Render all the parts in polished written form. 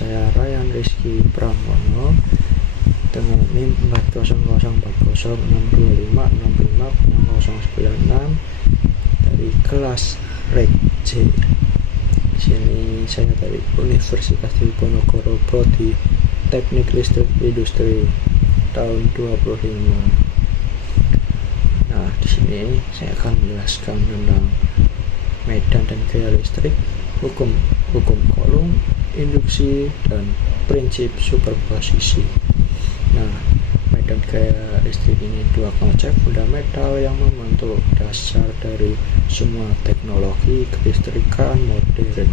saya Ryan Rizky Pramono dengan NIM 400406256566096 dari kelas Reg C. Di sini saya dari Universitas Diponegoro Prodi Teknik Listrik Industri tahun 25. Nah, di sini saya akan menjelaskan tentang medan dan gaya listrik, hukum Coulomb, induksi, dan prinsip superposisi. Nah, medan gaya listrik ini dua konsep fundamental yang membentuk dasar dari semua teknologi kelistrikan modern.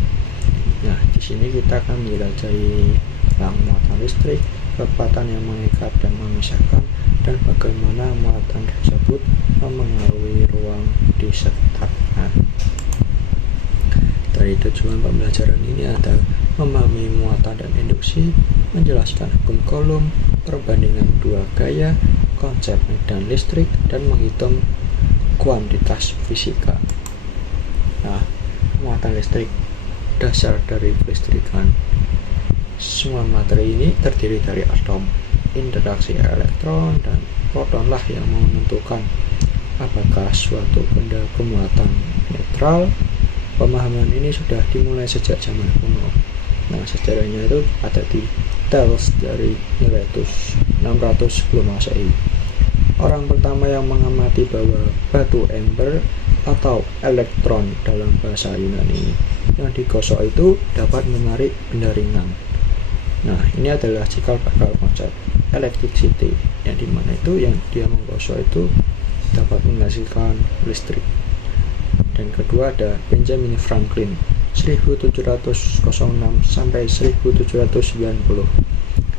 Nah, di sini kita akan menjelajahi tentang muatan listrik, kecepatan yang mengikat dan memisahkan, dan bagaimana muatan tersebut memengaruhi ruang di sekitarnya. Dari tujuan pembelajaran ini adalah memahami muatan dan induksi, menjelaskan hukum Coulomb, perbandingan dua gaya, konsep medan listrik, dan menghitung kuantitas fisika. Nah, muatan listrik, dasar dari kelistrikan. Semua materi ini terdiri dari atom. Interaksi elektron dan protonlah yang menentukan apakah suatu benda bermuatan netral. Pemahaman ini sudah dimulai sejak zaman kuno. Nah, sejarahnya itu ada di Thales dari nilai 600 sebelum Masehi. Orang pertama yang mengamati bahwa batu ember atau elektron dalam bahasa Yunani yang digosok itu dapat menarik benda ringan. Nah, ini adalah cikal bakal konsep electricity, yang dimana itu yang dia menggosok itu dapat menghasilkan listrik. Dan kedua ada Benjamin Franklin 1706 sampai 1790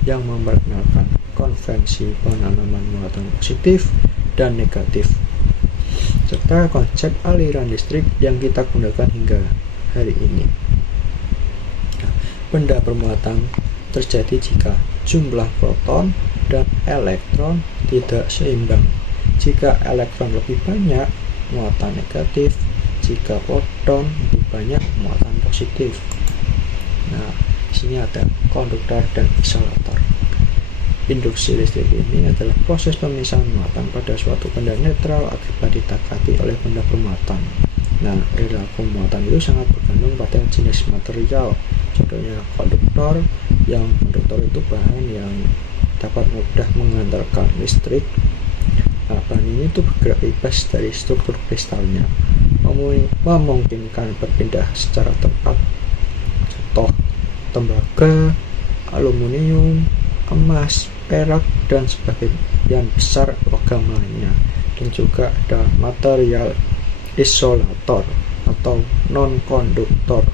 yang memperkenalkan konvensi penanaman muatan positif dan negatif serta konsep aliran listrik yang kita gunakan hingga hari ini. Nah, benda bermuatan terjadi jika jumlah proton dan elektron tidak seimbang. Jika elektron lebih banyak, muatan negatif. Jika proton lebih banyak, muatan positif. Nah, di sini ada konduktor dan isolator. Induksi listrik ini adalah proses pemisahan muatan pada suatu benda netral akibat ditakati oleh benda bermuatan. Nah, perilaku muatan itu sangat bergantung pada jenis material. Contohnya konduktor, yang konduktor itu bahan yang dapat mudah mengantarkan listrik. Nah, bahan ini itu bergerak bebas dari struktur kristalnya, memungkinkan berpindah secara tepat. Contoh, tembaga, aluminium, emas, perak, dan sebagian besar logam lainnya. Dan juga ada material isolator atau non-konduktor,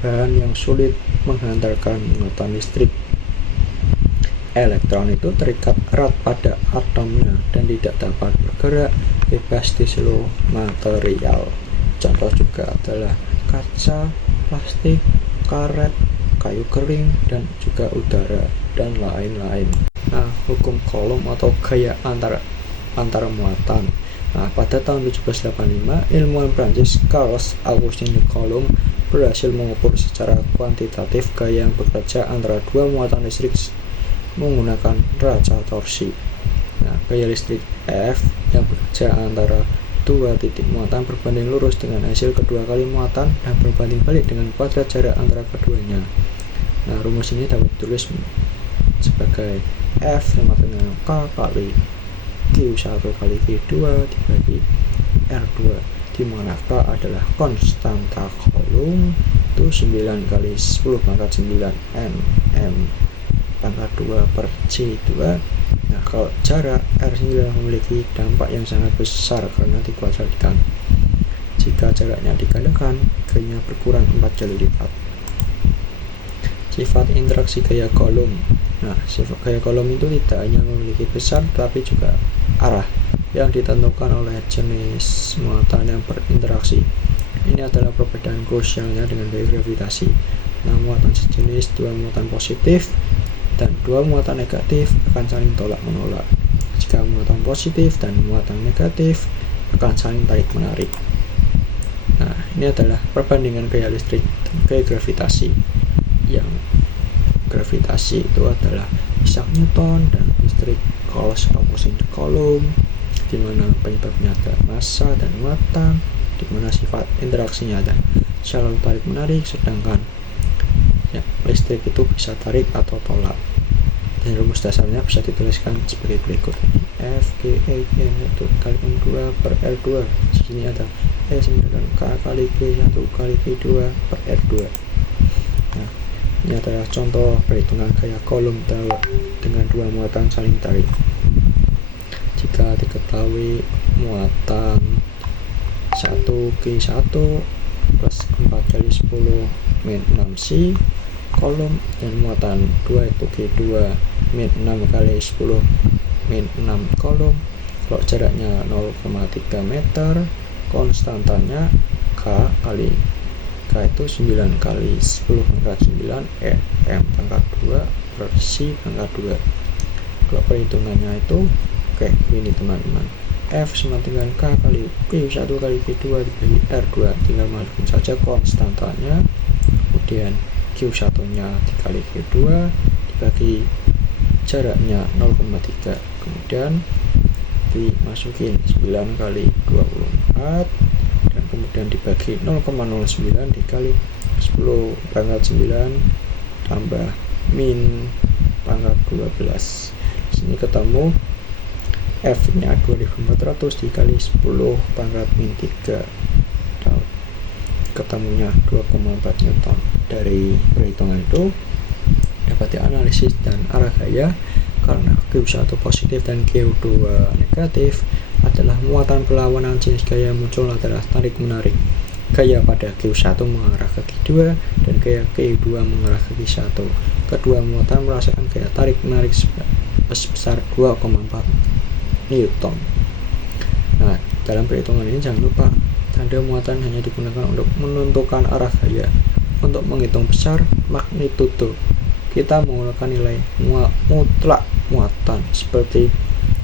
bahan yang sulit menghantarkan muatan listrik. Elektron itu terikat erat pada atomnya dan tidak dapat bergerak bebas di seluruh material. Contoh juga adalah kaca, plastik, karet, kayu kering, dan juga udara, dan lain-lain. Nah, hukum Coulomb atau gaya antar muatan. Nah, pada tahun 1785, ilmuwan Prancis Charles Augustin de Coulomb berhasil mengukur secara kuantitatif gaya yang bekerja antara dua muatan listrik menggunakan raca torsi. Nah, gaya listrik F yang bekerja antara dua titik muatan berbanding lurus dengan hasil kedua kali muatan dan berbanding balik dengan kuadrat jarak antara keduanya. Nah, rumus ini dapat ditulis sebagai F sama dengan K kali Q1 kali Q2 dibagi R2, di mana K adalah konstanta Coulomb itu 9 kali 10 pangkat 9 mm pangkat 2 per C2. Nah, kalau jarak R9 memiliki dampak yang sangat besar karena dikuadratkan. Jika jaraknya digandakan, gayanya berkurang 4 kali lipat. Sifat interaksi gaya Coulomb. Nah, sifat gaya Coulomb itu tidak hanya memiliki besar, tapi juga arah yang ditentukan oleh jenis muatan yang berinteraksi. Ini adalah perbedaan krusialnya dengan gaya gravitasi. Nah, muatan sejenis dua muatan positif dan dua muatan negatif akan saling tolak-menolak. Jika muatan positif dan muatan negatif akan saling tarik-menarik. Nah, ini adalah perbandingan gaya listrik dan gaya gravitasi. Yang gravitasi itu adalah Isaac Newton, dan listrik Coulomb opposing the Coulomb, di mana penyebabnya ada massa dan muatan, di mana sifat interaksinya ada selalu tarik menarik, sedangkan ya, listrik itu bisa tarik atau tolak. Dan rumus dasarnya bisa dituliskan sebagai berikut: F G A N itu kali M2 per R2. Di sini ada E sama K kali G1 kali G2 per R2. Nah, ini adalah contoh perhitungan gaya Coulomb dengan dua muatan saling tarik. Jika diketahui muatan 1G1 plus 4 kali 10 min 6C Coulomb, dan muatan 2 itu G2 min 6 kali 10 min 6 Coulomb. Kalau jaraknya 0,3 meter, konstantanya K kali K itu 9 kali 10 pangkat 9 M pangkat 2 per C pangkat 2. Kalau perhitungannya itu kayak gini teman-teman, F sama dengan K kali Q1 kali Q2 dibagi R2, tinggal masukin saja konstantanya, kemudian Q1 nya dikali Q2 dibagi jaraknya 0,3, kemudian dimasukin 9 kali 24, dan kemudian dibagi 0,09 dikali 10 pangkat 9 tambah min pangkat 12. Sini ketemu F nya 2400 dikali 10 pangkat min 3, ketemunya 2,4 Newton. Dari perhitungan itu dapat dianalisis dan arah gaya karena Q1 positif dan Q2 negatif adalah muatan berlawanan. Jenis gaya yang muncul adalah tarik menarik. Gaya pada Q1 mengarah ke Q2 dan gaya Q2 mengarah ke Q1. Kedua muatan merasakan gaya tarik menarik sebesar 2,4 Newton. Nah, dalam perhitungan ini jangan lupa tanda muatan hanya digunakan untuk menentukan arah gaya. Untuk menghitung besar magnitudo, kita menggunakan nilai mutlak muatan seperti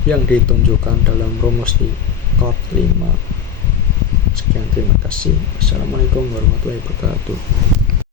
yang ditunjukkan dalam rumus di Chord 5. Sekian, terima kasih. Wassalamualaikum warahmatullahi wabarakatuh.